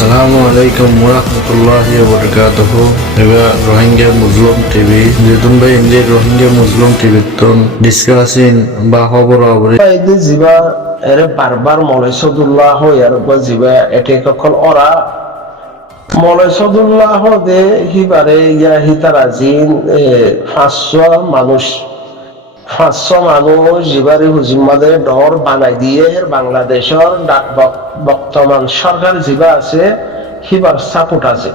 Assalamualaikum warahmatullahi wabarakatuh. Ega Rohingya Muslim TV. Jetun bhai India Rohingya Muslim TV ton discussing ba khobor abri. Ini jiba ere barbar Molay Sodullah hoyar ba jiba ete kokol ora Molay Sodullah de hibare ya hitarazin 500 মানুষ জিবারি হুজিমাদের ডর বানাই দিয়ে বাংলাদেশের বর্তমান সরকার জিবা আছে হিবার support আছে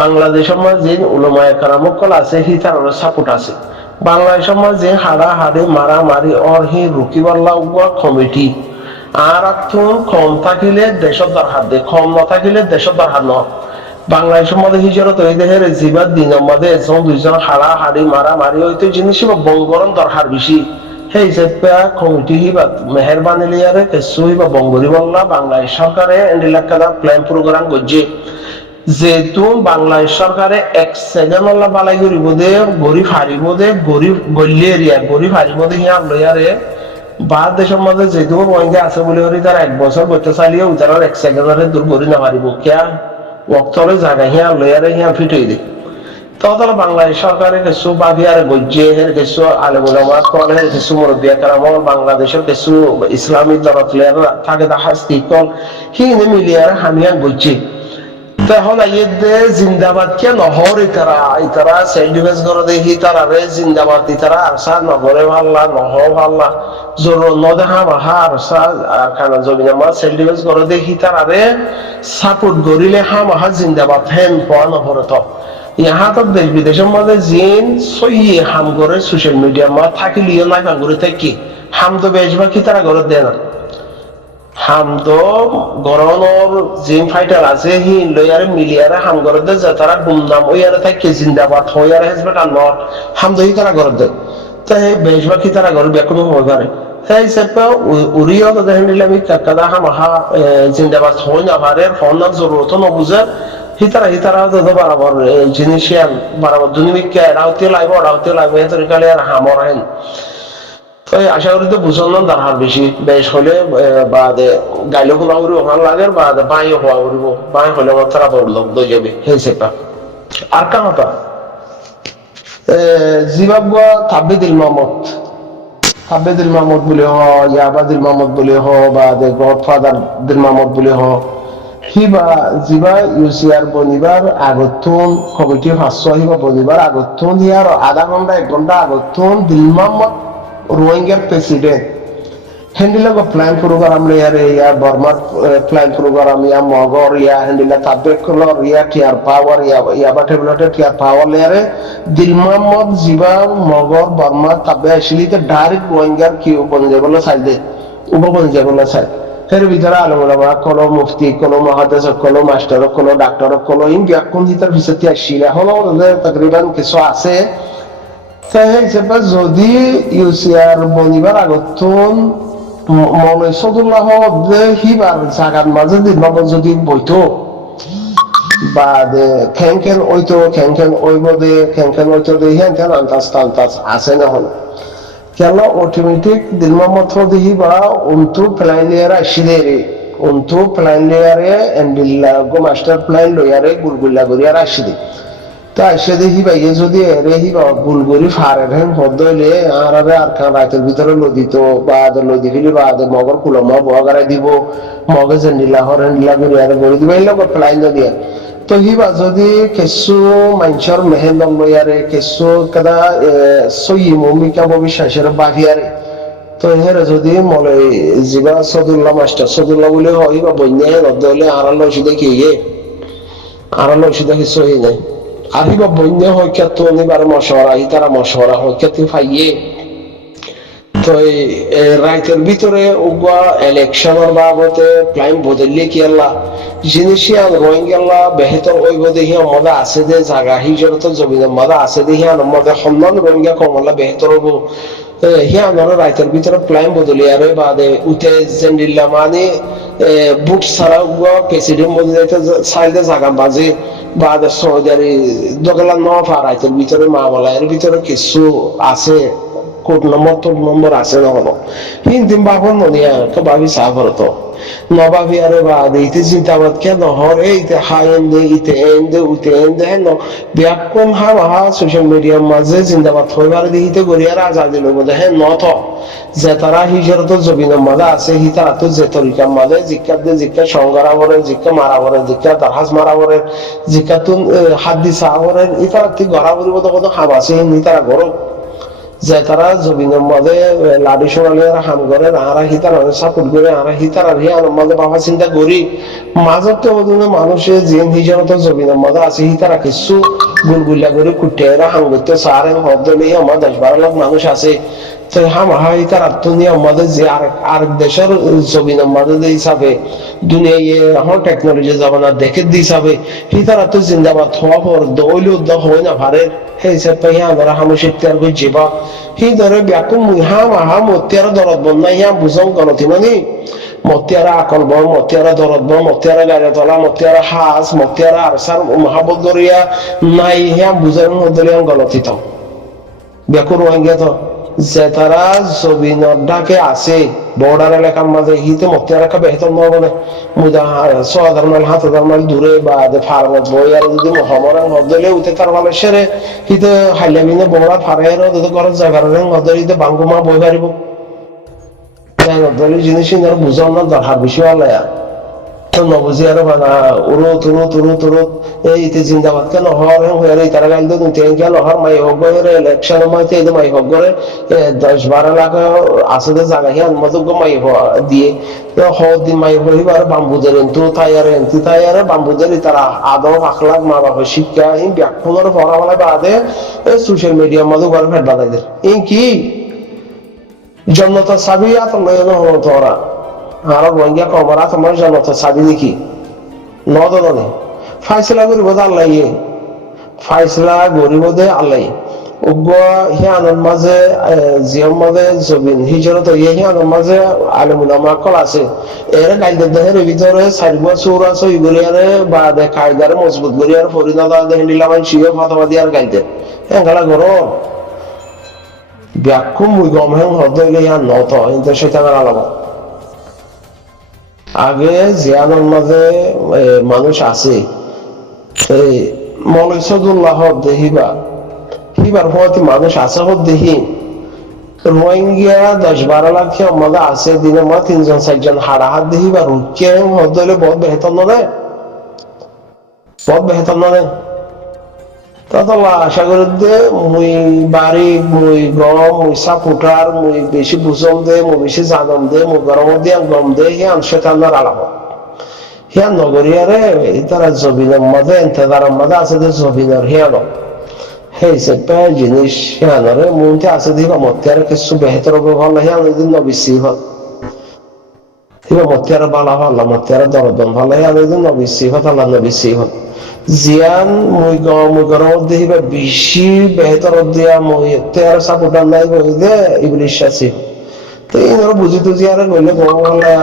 বাংলাদেশের মাঝে উলামায়ে কেরামকল আছে হিতার সাপোর্ট আছে বাংলাদেশের মাঝে হাড়াহাড়ি মারামারি অর হি রুকিবাল্লা উয়া কমিটি আর তুন কম থাকিলে দেশের দরকার দে কম না থাকিলে দেশের দরকার ন বাংলাদেশের মধ্যে হিজরত হয়ে দেখে জিবার দিনের মধ্যে একজন দুইজন হাড়াহাড়ি মারামারি হইতে জিনিস বঙ্গরণ দরকার বেশি সেই হিসেবে কমিটি হিবা মেহরবানি লিয়ারে কিছু হিবা বঙ্গরি বললা বাংলাদেশ সরকারে এন্ডিলাকাদা প্ল্যান প্রোগ্রাম করছে যেহেতু বাংলাদেশ সরকারে এক সেকেন্ড বালাই করিব দে গরিব হারিব দে গরিব গল্লি এরিয়া গরিব হারিব দে হিয়া লয়ারে বাদ দেশের মধ্যে যেহেতু রোহিঙ্গা আছে বলে তারা 1 বছর বইতে চালিয়ে উদাহরণ এক সেকেন্ডে দূর গড়ি না পারিব কেয়া ওক্তরে জায়গা হিয়া লয়ারে হিয়া ফিটই দে তখন বাংলাদেশ সরকারের কিছু বাবিয়ারে গজ্জে হের কিছু আলেমুলামাত কল হের কিছু মুরব্বিয়া কেরাম বাংলাদেশের কিছু ইসলামী দরদ লেয়ার থাকে হাস্তি কল হিনে মিলিয়ারে হামিয়া গজ্জে তখন আইয়ে জিন্দাবাদ কে নহর ইতারা সেল ডিফেন্স করে দেখি তারা রে জিন্দাবাদ দিতারা আরসা নগরে ভাল্লা নহ ভাল্লা জোর নদেহা মাহা আরসা খানা জমিনা মা সেল ডিফেন্স করে দেখি তারা রে সাপোর্ট করিলে হা মাহা জিন্দাবাদ হেন পাওয়া নহর তো यहाँ तो देश विदेशों में जिन सोई हम करे सोशल मीडिया में थाकी लियो ना कंगुरे थाकी हम तो बेचबा की तरह करे देना हम तो गरन और जिन फाइटर आसे ही लोयारे मिलियारे हम करे दे जतारा गुमनाम ओ यारे थाकी जिंदाबाद हो यारे हसबे का नॉट हम तो ही तरह करे दे तो बेचबा की तरह करे बेकुनो हो करे है सब उरियो तो देहनिला मी कदा हम हा जिंदाबाद हो ना बारे फोन ना जरूरत न बुझे হিতারা তো বরাবর জিনিসিয়ান বরাবর দুনিমিকে রাউতে লাগবে তো রিকালে আর হামর হেন তো আশা করি তো বুঝন না দরকার বেশি বেশ হলে বাদে গাইলো কোন আউরি ওখান লাগে বাদে বাইও হওয়া উড়ব বাই হলে মাত্রা বড় লোক দই যাবে হেই সেটা আর কামটা জিম্বাবুয়ে তাবিদিল মাহমুদ বলে হ ইয়াবাদিল মাহমুদ বলে হ বাদে গডফাদার দিল মাহমুদ বলে হ হিবা জিবা ইউসিআর বনিবার আগতুন কমিটি 500 হিবা বনিবার আগতুন ইয়ার আধা ঘন্টা 1 ঘন্টা আগতুন দিলমামত রোহিঙ্গার প্রেসিডেন্ট হ্যান্ডিলা প্ল্যান প্রোগ্রাম লেয়ারে ইয়া বর্মার প্ল্যান প্রোগ্রাম ইয়া মগর ইয়া হ্যান্ডিলা তাবেক কলর ইয়া টিআর পাওয়ার ইয়া বাটেবলটে টিআর পাওয়ার লেয়ারে দিলমামত জিবা মগর বর্মা তাবে আসলিতে ডাইরেক্ট রোহিঙ্গার কি বনজেবলা সাইদে বনজেবলা সাইদ এর ভিতরে আলমুলামা কোনো মুফতি কোনো মহাদেশ কোনো মাস্টার কোনো ডাক্তার কোনো ইন্ডিয়া কোন ভিতর ভিতরে আসছিল হলো তকরিবান কিছু আছে তাই হিসেবে যদি ইউসিআর বনিবার আগতুন মৌলাই সদুল্লাহ হিবার জাগার মাঝে দিনবাব যদি বইতো বা খেন ওইতো দে হেন আন্তাজ আছে না হলো কেন অটোমেটিক দিলমামত দিহি বা উন্তু প্ল্যান লেয়ার আসিদেরে উন্তু প্ল্যান লেয়ারে এন্ডিল্লা গো মাস্টার প্ল্যান লয়ারে গুলগুল্লা করিয়ার আসিদে তো আসে দেখি ভাইয়ে যদি এরে হি গুলগুরি ফারের হেন হদলে আর কান রাতের ভিতরে নদী তো বা নদী ফিলি বা মগর কুলমা বগারে দিব মগে জেন্ডিলা হরেন্ডিলা করিয়ারে গড়ি দিব এই লোক প্ল্যান দিয়ে তো হিবা যদি কিছু মানুষের মেহেন্দম লয়ারে কিছু কাদা সই মমিকা বিশ্বাসের বাহিয়ারে তো হেরে যদি মলে জিবা সদুল্লাহ মাস্টার সদুল্লাহ বলে হইবা বন্যা নদলে আড়াল ওষুধে কি আড়াল ওষুধে কিছু হই নাই আর হিবা বন্যা হয় ক্ষেত্র নিবার মশওয়ারা তারা মশওয়ারা হয় ক্ষেত্রে ফাইয়ে তো রাইতের ভিতরে উগা ইলেকশনের বাবতে প্ল্যান বদলিয়ে কি আল্লাহ জিনিসিয়া রোহিঙ্গা বেহতর ওইব দেখি মজা আছে যে জায়গা হিজরত জমিনের মজা আছে দেখি মজা সম্মান রোহিঙ্গা কমলা বেহতর হবো হিয়া আমরা রাইতের ভিতরে প্ল্যান বদলিয়ে আর বাদে উঠে জেন্ডিল্লা মানে বুট ছাড়া উগা প্রেসিডেন্ট বদলে সাইডে জায়গা বাজে বাদে সৌদি দোকান নফা রাইতের ভিতরে মামলা এর ভিতরে কিছু আছে কোড নম্বর আছে না হলো হিন্দি বাহন মনে তো ভাবি সাফর তো নবাবিয়ারে বাদ ইতে জিন্দাবাদ কেন হর এইতে হাইন্দে ইতে এন্দে উতে এন্দে হেন ব্যাকুম হা সোশ্যাল মিডিয়ার মাঝে জিন্দাবাদ হইবার দিতে গরিয়ার আজাদি লব দে হেন নত যে তারা হিজরত জবিনের মাঝে আছে হি তারা তো যে তরিকার মাঝে জিজ্ঞা সংগারা বলে জিজ্ঞা মারা বলে জিজ্ঞা দারহাজ মারা বলে জিজ্ঞা তুন হাদিস আহরের ইতারা তুই গড়া বলিব তো কত হাম আছে হি তারা গরম যে তারা জবিনের মাঝে লাডি সোনালি হাম করে আরা হিতার সাপোর্ট করে আরা হিতার আর হিয়ার মাঝে বাবা চিন্তা করি মাঝে তো মানুষের জিন হিজরত জবিনের মাঝে আছে হিতারা কিছু গুলগুলা করে কুটিয়ে হাম করতে সারে হদ্দলে আমার 10-12 লাখ মানুষ আছে তো হাম হাই তার আত্মনিয়া আমাদের যে আরেক দেশের জবিনের মাঝে যে হিসাবে দুনিয়া এখন টেকনোলজি জামানা দেখে দি হিসাবে হিতারা তো জিন্দাবাদ হওয়া পর দৌলি উদ্যোগ হয় না ভারের সেই হিসাবে আমরা হাম শিখতে করে যাবা সেই ধরে ব্যাকুম হাম মতিয়ারা দরদ বন্যা হিয়াম বুঝং গণতি মানে মতিয়ারা আকল বল মতিয়ারা দরদ বল মতিয়ারা গাড়ি তলা মতিয়ারা হাস মতিয়ারা আরসার মহাবত গরিয়া নাই হিয়াম বুঝার মধ্যে গণতি তো ব্যাকুর রোহিঙ্গা তো যে তারা জবিনের ডাকে আছে বর্ডার এলাকার মাঝে হিতে মতিয়ারা কা বেহতর নবনে মুদা 6,000 মাইল 7,000 মাইল দূরে বা ফার্মত বই আর যদি মহামরান হদলে উঠে তার ভালো সেরে হিতে হাইলাবিনে বড়া ফারের তো ঘর জায়গার মধ্যে হিতে বাঙ্গুমা বই পারিব দলীয় জিনিস বুঝাও না দরকার বিষয় আলায়া তো নবজি আর বানা উরুত এই জিন্দাবাদ কেন হর হয়ে তারা গাইল দিন তেন কেন হর মাই হোক করে ইলেকশন মাইতে এই মাই হোক করে 10-12 লাখ আছে যে জায়গা হিয়ান মতো মাই দিয়ে হদ দিন মাই হইবার বাম্বুদের এন্তু তাইয়ারে বাম্বুদের তারা আদব আখলাক মা বাবা শিক্ষা এই ব্যাখ্যানের পড়াওয়ালা বাদে সোশ্যাল মিডিয়ার মধ্যে ঘর ফেট বানাই দেয় এই কি জন্নতা সাবিয়াত লয় না হলো তোরা আর রোহিঙ্গা কমরা তোমার জনতা সাদি দেখি নদনে ফাইসলা করিব আল্লাহ ফাইসলা গরিব দে আল্লাহ উগ্র হিয়ানোর মাঝে জিয়ম মাঝে জবিন হিজরত হিয়ানোর মাঝে আলেমুলামা কল আছে এর গাইদের দেহের ভিতরে সারিবা চৌর আছে ইগুলিয়ারে বা দে কায়দারে মজবুত করিয়ার ফরিদাদা দেখেন দিলামান শিও ফাতমা দিয়ার গাইতে এঙ্গালা গরম ব্যাকুম মুই গম হেং হদলে ইয়া নত ইনতে শয়তানের আলামত আগে জিয়ানোর মাঝে মানুষ আছে মলসদুল্লাহ দেহিবা হিবার হতে মানুষ আছে হত দেহি রোহিঙ্গা 10-12 লাখ মধ্যে আছে দিনে মা 3-4 হাড়া হাত দেহিবা রুকে হদলে বহুত বেহতর নয় তাহলে আশা করি দে মুই বাড়ি মুই গম মুই সাপুটার মুই বেশি বুঝম দে মুই বেশি জানম দে মুই গরম দিয়ে গম দে হিয়ান শেতানার আলাপ হিয়ান নগরিয়ারে তারা জবিনের মাঝে এন্তেদারের মাঝে আছে যে জবিনের হিয়ান সেই সেপে জিনিস হিয়ানরে মনতে আছে দিবা মতিয়ার কিছু বেহতর ভাল হিয়ান দিন নবিসি হল দিবা মতিয়ার বালা হল মতিয়ার দরদম ভাল হিয়ান দিন নবিসি হল আল্লাহ নবিসি হল জিয়ান মুই গরম দেহিবা বেশি বেহতর দিয়া মুই তের সাপোর্টার নাই বইলে ইবলিশ আছে তো ইনর বুঝি তো জিয়ারে গলে গলা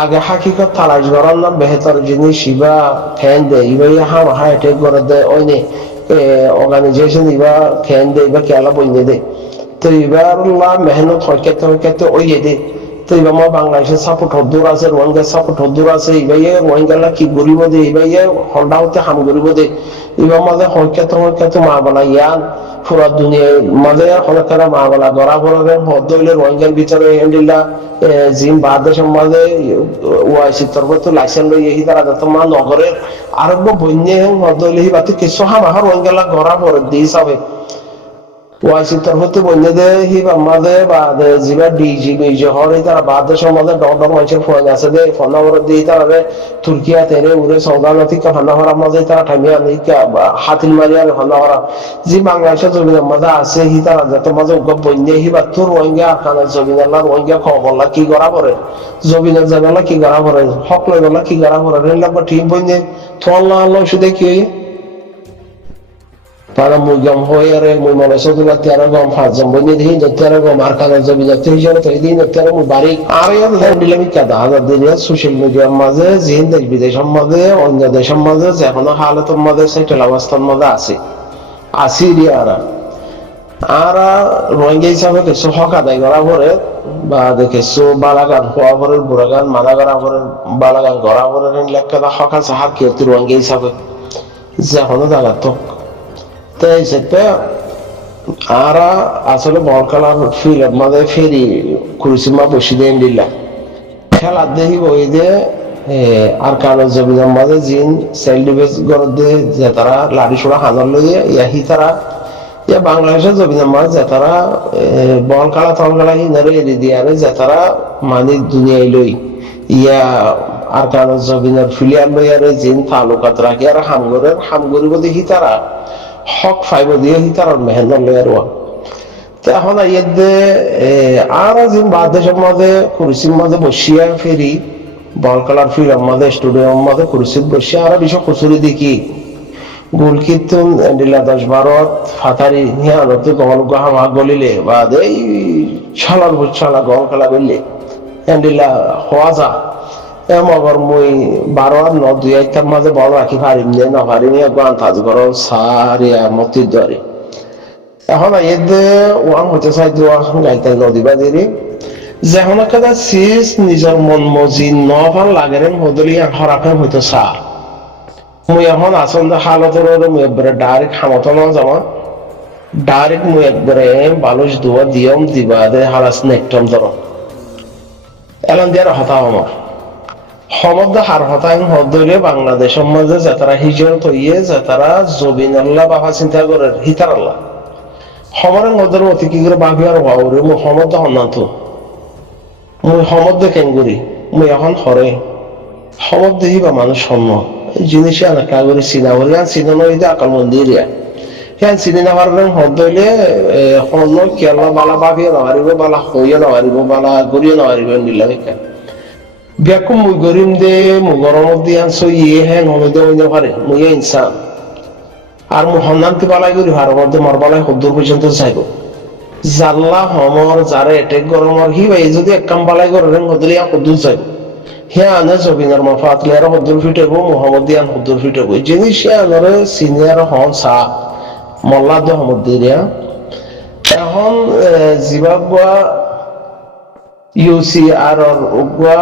আগে হাকিকত তালাশ করার না বেহতর জিনিস ইবা ফ্যান দে ইবা হাম হাইটে করে দে ওইনে অর্গানাইজেশন ইবা ফ্যান দে ইবা কেলা বইনে দে তো ইবার লা মেহনত হইতে ওইয়ে দে তো এবার আমার বাংলাদেশের সাপোর্ট হদ্দুর আছে রোহিঙ্গার সাপোর্ট হদ্দুর আছে এবার রোহিঙ্গারা কি গরিব দে এবার হল্ডা হতে হাম গরিব দে এবার মাঝে হইকাতে মা বলা ইয়ান পুরা দুনিয়ার মাঝে হলকারা মা বলা গড়া গড়ে হদ্দ হইলে রোহিঙ্গার ভিতরে এন্ডিল্লা জিম বাদেশের মাঝে ওয়াইসি তরফ তো লাইসেন্স লই এই তারা যত মা নগরের আরব বন্যে হদ্দ হইলে বাতি কিছু হাম আহার রোহিঙ্গালা গড়া গড়ে দিয়ে হিসাবে ওয়াইসি তরফতে বন্যে দে হিবা মাঝে বা জিবা ডিজিবি যে হরে তারা বাদেশের মাঝে ডর মানুষের ফোন আছে দে ফোন দিয়ে তারা তুর্কিয়া তেরে উড়ে সৌদানা থেকে ফান্নাহরা মাঝে তারা ঠামিয়া নেই হাতিল মারিয়া ফান্নাহরা যে বাংলাদেশের জমিনের মাঝে আছে হি তারা যত মাঝে বন্যে হিবা তোর রোহিঙ্গা খানা জমিনের রোহিঙ্গা খবরলা কি করা পড়ে জমিনের জানালা কি করা পড়ে হক লইলা কি করা পড়ে রেল লাগবা ঠিক বন্যে তোল্লা আল্লাহ শুধু কি para muy gam hoyare muy mala sodula tiara gam fazam boni dehin tiara gam arkana jabi jate hijara to edin tiara mu bari are ya da dilami kada ada diniya social media maze zihin desh bidesham maze onja desham maze jehono halatom maze settle অবস্থার মধ্যে আছে আসিরিয়ারা আর রোহিঙ্গা হিসাবে কিছু হক আদায় করা পরে বা কিছু বালাগান হওয়া পরে বুড়াগান মানা করা পরে বালাগান করা পরে লেখা হক আছে হার কি রোহিঙ্গা হিসাবে যে এখনো জায়গা তো তাই হিসেবে আর আসলে বল খেলার ফিল্ড মাঝে ফেরি কুরুসিমা বসি দেন দিল্লা খেলার দেখি বই দিয়ে আর কালো জমিনের মাঝে জিন সেল ডিফেন্স গড় দিয়ে যে তারা লাড়ি ছোড়া হানার লইয়ে ইয়াহি তারা ইয়া বাংলাদেশের জমিনের মাঝে যে তারা বল খেলা তল খেলা হিনারে এড়ি দিয়ে আরে যে তারা মানে দুনিয়ায় লই ইয়া আর কালো জমিনের ফিলিয়ার লই আরে জিন তালুকাত রাখি আর হামগরিব দেখি তারা হক ফাইব দিয়ে হি তার মেহনত লই আর এখন আইয়ে আর জিন বাদেশের মাঝে কুরসির মাঝে বসিয়া ফেরি বল খেলার ফিল্ড মাঝে স্টুডিয়াম মাঝে কুরসিত বসিয়া আর বিষয় কচুরি দেখি গোল কীর্তন দিলা 10-12 ফাতারি হিয়ানতে গল হাওয়া গলিলে বা এই ছালার ছালা গল খেলা করলে দিলা হওয়া যা মগর মই 12 আর 9 দুই একটার মাঝে বল রাখি পারিম নে না পারিম গান তাজ করো সারিয়া মতির ধরে এখন এতে ওয়াং হতে চাই দোয়া গাইতে নদী বাজারে যখন একটা সিস নিজের মন মজি ন ভাল লাগে রে মদলি হরাফে হইতো চা মুই এখন আসলে হালতের মুই একবারে ডাইরেক্ট হামতো না যাওয়া ডাইরেক্ট মুই একবারে বালুচ দোয়া দিয়ম দিবা দে হারাস নেকটম ধর এলান দিয়ার হতা আমার সমদ্র হার হতাং হদলে বাংলাদেশের মাঝে যাতারা হিজরত হইয়ে যাতারা জবিন আল্লাহ বাবা চিন্তা করে হিতার আল্লাহ সমরের মধ্যে অতি কি করে বাবি আর বাউরে মুই সমদ্র হন্নাত মুই সমদ্র কেঙ্গুরি মুই এখন হরে সমদ্র দেখিবা মানুষ সন্ন জিনিসে এলাকা করে চিনা বলে চিনা নইতে আকাল মন্দিরিয়া হ্যাঁ চিনি না পারবেন হদলে হন্য কেলা বালা বাবিও নামারিব বালা হইয়া নামারিব বালা গড়িয়ে নামারিব নিলা দেখা ব্যাকুম মুই গরিম দে মুই গরমত দিয়ে আনছো ইয়ে হ্যাঁ নদে হইতে পারে মুই ইনসান আর মুই হন্নান্তি বালাই করি ভার মধ্যে মর বালাই হদ্দুর পর্যন্ত চাইব জাল্লা হমর যারে এটেক গরমর হি ভাই যদি এক কাম বালাই করেন হদলে হদ্দুর চাইব হ্যাঁ আনে জবিনার মফাতলে আর হদ্দুর ফিটেব মোহাম্মদ দিয়ান হদ্দুর ফিটেব জিনিস আনরে সিনিয়র হন সা মল্লাদ হমদ দিরিয়া এখন জিবাবুয়া ইউসি আর উগুয়া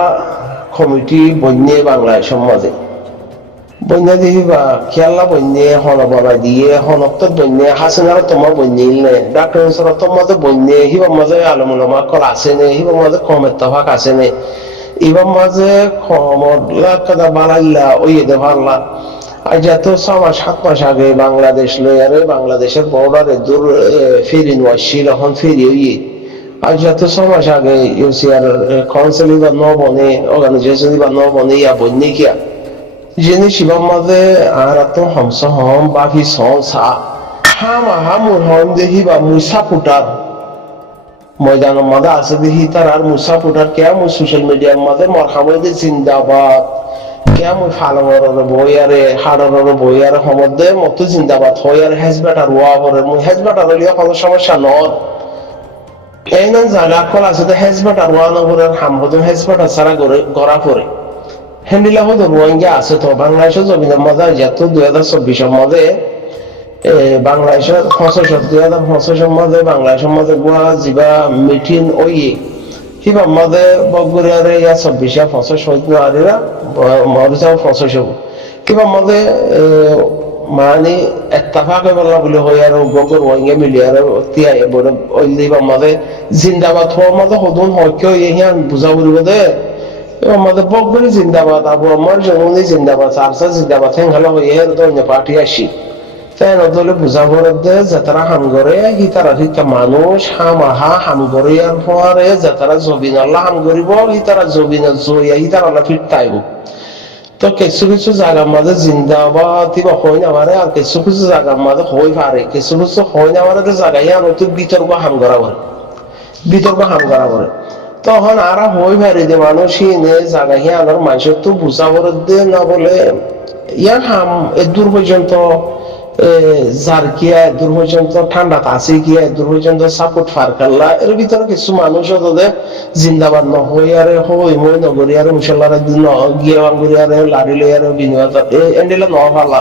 কমিটি বন্যে বাংলাদেশের মাঝে বন্যা দিবা খেলা বন্যে হন বলা দিয়ে হনক্ত বন্যে হাসিনার তোমার বন্যে নে ডাক্তার তোমাদের বন্যে হিবার মাঝে আলমুলমা কল আছে নে হিবার মাঝে কমের তফাক আছে নে এবার মাঝে কমলা কাদা বানাইলা ওই দে ভাল্লা আর যত 6-7 মাস আগে বাংলাদেশ লয়ারে বাংলাদেশের বর্ডারে দূর ফেরি নোয়াশিল এখন ফেরি হইয়ে আর যত 6 মাস আগে ইউসিআর কাউন্সিল বা নবনে অর্গানাইজেশন বা নবনে ইয়া বন্যে কিয়া জিনিস ইবার মাঝে আর তো হমস হম বাকি সা হামা হামুর হম দেখি বা মুসা ফুটার ময়দানের মাঝে আছে দেখি তার আর মুসা ফুটার কেমন সোশ্যাল মিডিয়ার মাঝে মরহামদে জিন্দাবাদ কেমন ফালমর বইয়ারে হাড়র বইয়ারে সমদে মতো জিন্দাবাদ হইয়ারে হেজবেটার ওয়াবরে মুই হেজবেটার হইয়া কোনো সমস্যা নয় এই না জায়গা কল আছে তো হেজবেটার ওয়ানবরের হামহদ হেজবেটার ছাড়া গড়া পড়ে হ্যান্ডিলা হতো রোহিঙ্গা আছে তো বাংলাদেশের জমিনের মাঝে যত 2024 মাঝে বাংলাদেশের 2025 মাঝে বাংলাদেশের মাঝে গুয়া জিবা মিটিং ওইয়ে হিবা মাঝে বগুড়ারে ইয়া 24 শহীদ নারীরা মরজাও 25 হিবা মাঝে মানে ইত্তেফাক বলা বলে হয় আর বগুড় রোহিঙ্গা মিলিয়ার তিয়াই বলে ওই হিবা মাঝে জিন্দাবাদ হওয়ার মাঝে হদুন হয়তো ইহান বুঝা বলব দে আমাদের বগুড়ি জিন্দাবাদ আবু আমার জঙ্গলি জিন্দাবাদ আরসা জিন্দাবাদ হেঙ্গালা হয়ে ধন্য পার্টি আসি তাই নদলে বুঝা পড়ে দে যাতারা হাম করে হিতারা হিতা মানুষ হামাহা হাম করে আর পরে যাতারা জবিন আল্লাহ হাম করিব হিতারা জবিন জইয়া হিতারা আল্লাহ ফিরতাইব তো কিছু কিছু জায়গার মাঝে জিন্দাবাদ বা হয় না পারে আর কিছু কিছু জায়গার মাঝে হই পারে কিছু কিছু হয় না পারে তো জায়গায় আর তো বিতর্ক হাম করা করে বিতর্ক হাম করা করে তখন আর হই পারে যে মানুষই নে জায়গায় আনার মানুষের তো বুঝা পড়ে দে না বলে ইয়ার হাম এ দূর পর্যন্ত যার কিয়া দূর পর্যন্ত ঠান্ডা আছে কিয়া দূর পর্যন্ত সাপোর্ট ফারকাল্লা এর ভিতরে কিছু মানুষ তাদের জিন্দাবাদ ন হই আরে হই মই নগরী আর মুসল্লার দিন গিয়ে বাঙ্গুরি আরে লাড়ি লই আরে বিনিয়োগ এন্ডেলা ন ভালা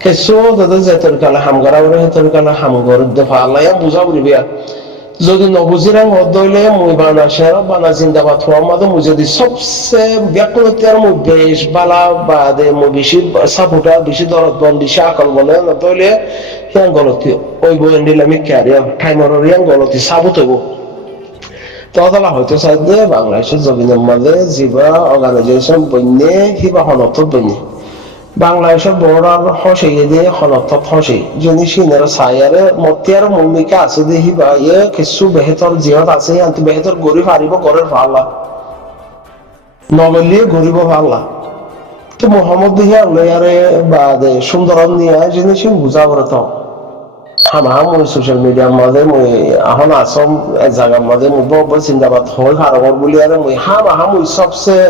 কিছু তাদের যে তরিকালে হামগারা বলে সেই তরিকালে হামগর দফা আল্লাহ বুঝা বলিবিয়া যদি নবুজিরাং হদইলে মুই বানাশের বানা জিন্দাবাদ হওয়ার মাঝে মুই যদি সবচেয়ে ব্যাকুলতার মুই বেশ বালা বাদে মুই বেশি সাপোর্টার বেশি দরদ বন বেশি আকল বলে নতইলে হিয়াং গলতি ওই বইন্ডিল আমি ক্যারিয়ার টাইমর হিয়াং গলতি সাবুত হইব তদলা হয়তো সাইডে বাংলাদেশের জমিনের মাঝে জিবা অর্গানাইজেশন বন্যে হিবা হনত বন্যে বাংলাদেশের বড়ার হসে দিয়ে হনত হসে যিনি সিনের সায়ারে মতিয়ার মূমিকা আছে দেখি বা ইয়ে কিছু বেহতর জিহত আছে আনতে বেহতর গরিব হারিব গরের ভাল্লা নগলিয়ে গরিব ভাল্লা তো মোহাম্মদ দিহি আল্লাহারে বা সুন্দরম নিয়ে জিনিস বুঝা করে তো হামাহা মই সোশ্যাল মিডিয়ার মাঝে মই এখন আসম এক জায়গার মাঝে মুখ চিন্তাবাদ হয় ভারবর বলি আরে মই হামাহা মই সবচেয়ে